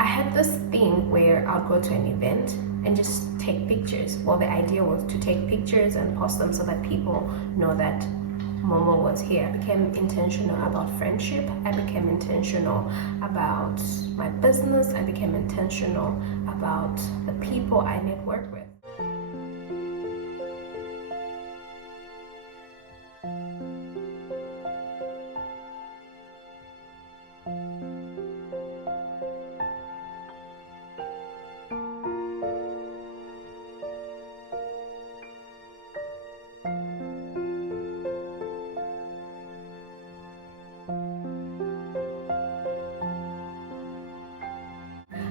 I had this thing where I'll go to an event and just take pictures. Well, the idea was to take pictures and post them so that people know that Momo was here. I became intentional about friendship. I became intentional about my business. I became intentional about the people I network with.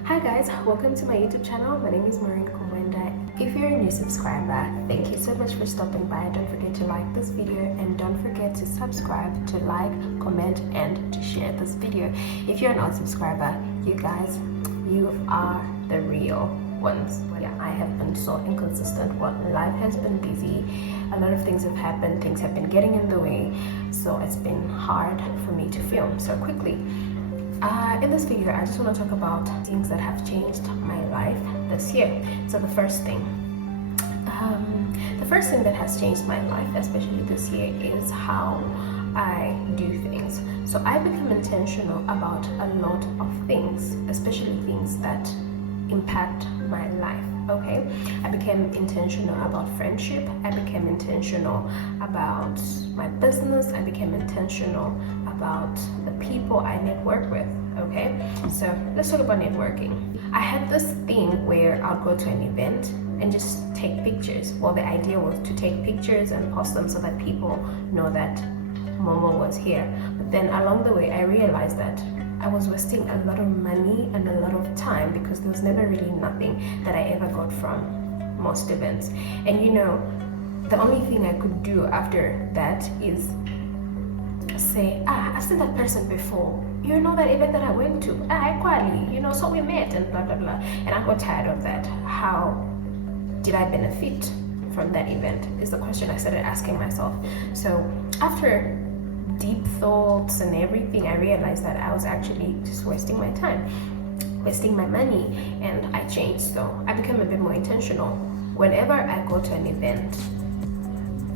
Hi guys, welcome to my YouTube channel. My name is Maureen Kumwenda. If you're a new subscriber, thank you so much for stopping by. Don't forget to like this video and don't forget to subscribe, to like, comment and to share this video. If you're an old subscriber, you guys, you are the real ones. Yeah, I have been so inconsistent. Well, life has been busy. A lot of things have happened. Things have been getting in the way. So it's been hard for me to film so quickly. In this video, I just want to talk about things that have changed my life this year. So the first thing that has changed my life, especially this year, is how I do things. So I become intentional about a lot of things, especially things that impact my life. Okay, I became intentional about friendship. I became intentional about my business. I became intentional about the people I network with. Okay, so let's talk about networking. I had this thing where I'll go to an event and just take pictures. Well, the idea was to take pictures and post them so that people know that Momo was here. But then along the way, I realized that I was wasting a lot of money and a lot of time because there was never really nothing that I ever got from most events. And you know, the only thing I could do after that is say, I've seen that person before. You know that event that I went to? Quali, you know, so we met and blah, blah, blah. And I got tired of that. How did I benefit from that event is the question I started asking myself. So after deep thoughts and everything, I realized that I was actually just wasting my time, wasting my money, and I changed. So I became a bit more intentional. Whenever I go to an event,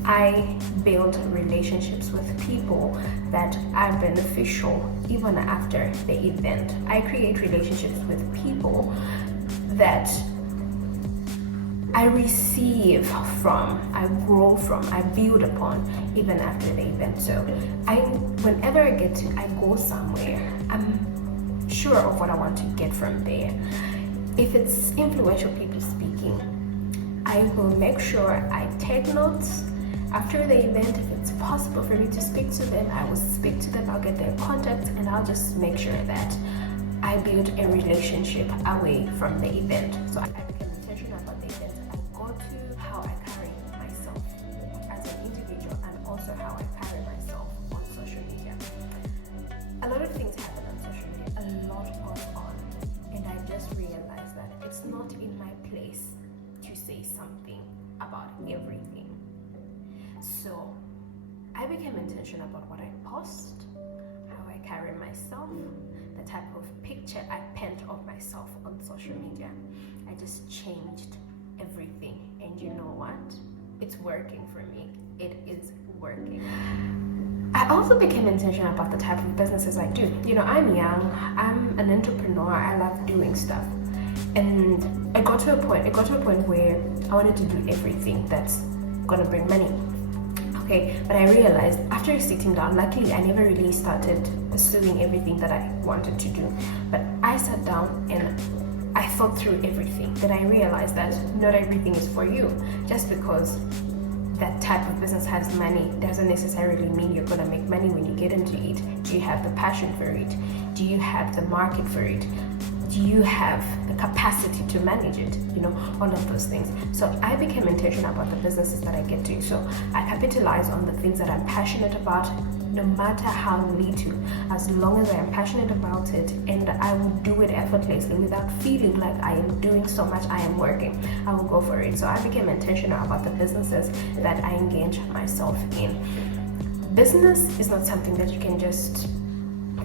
I build relationships with people that are beneficial even after the event. I create relationships with people that I receive from, I grow from, I build upon even after the event. So whenever I go somewhere, I'm sure of what I want to get from there. If it's influential people speaking, I will make sure I take notes. After the event, if it's possible for me to speak to them, I will speak to them, I'll get their contact, and I'll just make sure that I build a relationship away from the event. So I became intentional about the event I go to, how I carry myself as an individual, and also how I carry myself on social media. A lot of things happen on social media, a lot goes on, and I just realized that it's not in my place to say something about everything. So I became intentional about what I post, how I carry myself, the type of picture I paint of myself on social media. I just changed everything, and you know what? It's working for me. It is working. I also became intentional about the type of businesses I do. You know, I'm young, I'm an entrepreneur, I love doing stuff. And it got to a point where I wanted to do everything that's gonna bring money. Okay, but I realized after sitting down, luckily I never really started pursuing everything that I wanted to do, but I sat down and I thought through everything. Then I realized that not everything is for you. Just because that type of business has money doesn't necessarily mean you're gonna make money when you get into it. Do you have the passion for it? Do you have the market for it? Do you have the capacity to manage it? You know, all of those things. So I became intentional about the businesses that I get to. So I capitalize on the things that I'm passionate about, no matter how little, as long as I am passionate about it, and I will do it effortlessly without feeling like I am doing so much, I am working. I will go for it. So I became intentional about the businesses that I engage myself in. Business is not something that you can just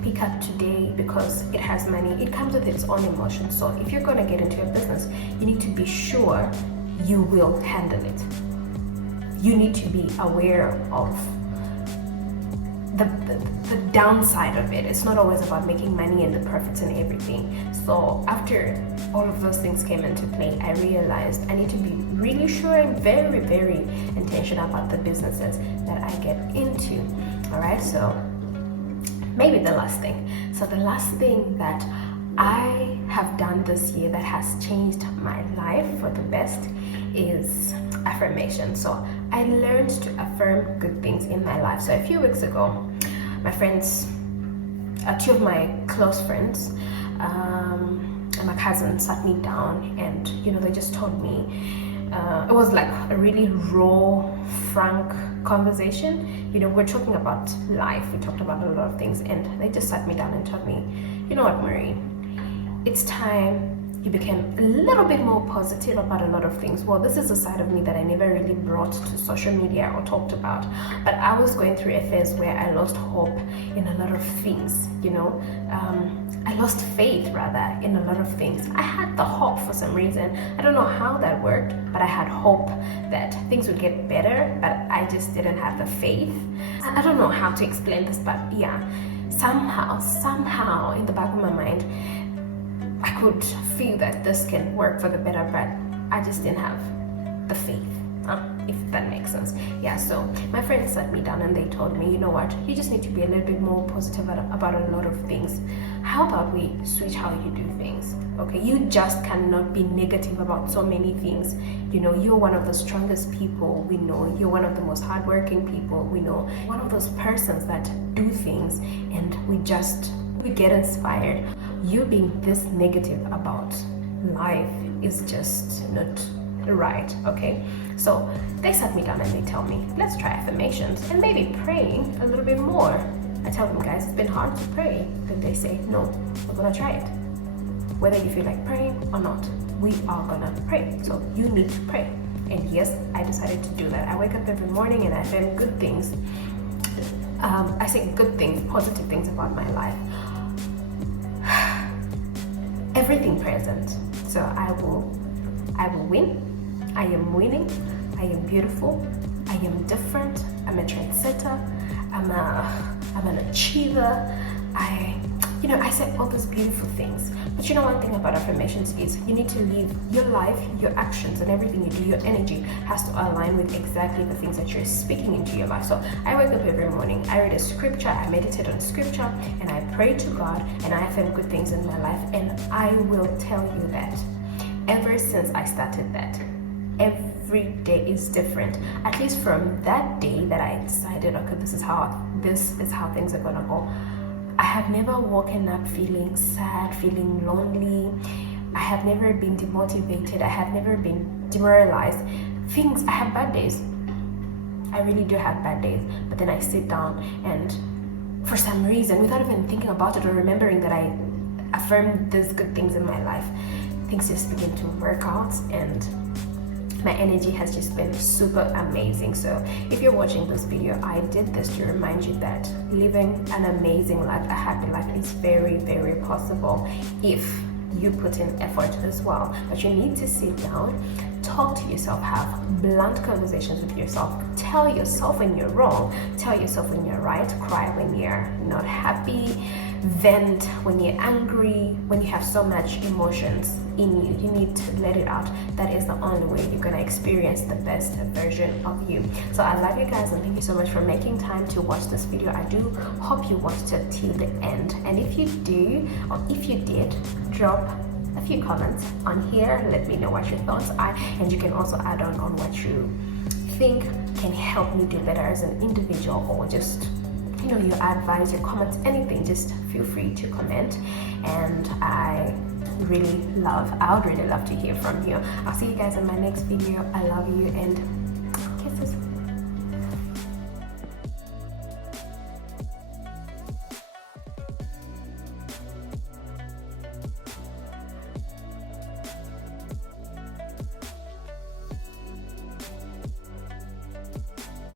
pick up today because it has money, it comes with its own emotions. So if you're going to get into a business, you need to be sure you will handle it. You need to be aware of the downside of it. It's not always about making money and the profits and everything. So after all of those things came into play, I realized I need to be really sure and very, very intentional about the businesses that I get into. All right, so maybe the last thing. So the last thing that I have done this year that has changed my life for the best is affirmation. So I learned to affirm good things in my life. So a few weeks ago, my friends, two of my close friends, and my cousin sat me down, and they just told me, it was like a really raw, frank conversation. We're talking about life, we talked about a lot of things, and they just sat me down and told me, you know what, Marie, it's time you became a little bit more positive about a lot of things. Well, this is a side of me that I never really brought to social media or talked about, but I was going through a phase where I lost hope in a lot of things. I lost faith rather in a lot of things. I had the hope for some reason. I don't know how that worked, but I had hope that things would get better, but I just didn't have the faith. I don't know how to explain this, but yeah, somehow in the back of my mind, I could feel that this can work for the better, but I just didn't have the faith, if that makes sense. Yeah, so my friends sat me down and they told me, you know what, you just need to be a little bit more positive about a lot of things. How about we switch how you do things? Okay, you just cannot be negative about so many things. You're one of the strongest people we know. You're one of the most hardworking people we know. One of those persons that do things and we get inspired. You being this negative about life is just not right, okay? So they sat me down and they tell me, let's try affirmations and maybe praying a little bit more. I tell them, guys, it's been hard to pray. Then they say, no, we're gonna try it. Whether you feel like praying or not, we are gonna pray. So you need to pray. And yes, I decided to do that. I wake up every morning and I affirm good things. I say good things, positive things about my life. Everything present. So I will win. I am winning. I am beautiful. I am different. I'm a trendsetter. I'm an achiever. I say all those beautiful things. But one thing about affirmations is you need to live your life, your actions, and everything you do, your energy has to align with exactly the things that you're speaking into your life. So I wake up every morning, I read a scripture, I meditate on scripture, and I pray to God, and I affirm good things in my life. And I will tell you that ever since I started that, every day is different. At least from that day that I decided, okay, this is how things are gonna go. I have never woken up feeling sad, feeling lonely. I have never been demotivated. I have never been demoralized. I have bad days. I really do have bad days. But then I sit down and for some reason, without even thinking about it or remembering that I affirmed these good things in my life, things just begin to work out and my energy has just been super amazing. So if you're watching this video, I did this to remind you that living an amazing life, a happy life, is very, very possible if you put in effort as well. But you need to sit down, talk to yourself, have blunt conversations with yourself, tell yourself when you're wrong, tell yourself when you're right, cry when you're not happy, vent when you're angry, when you have so much emotions in you. You need to let it out. That is the only way you're gonna experience the best version of you. So I love you guys and thank you so much for making time to watch this video. I do hope you watched it till the end, and if you do, or if you did, drop a few comments on here. Let me know what your thoughts are, and you can also add on what you think can help me do better as an individual, or just your advice, your comments, anything. Just feel free to comment, and I would really love to hear from you. I'll see you guys in my next video. I love you and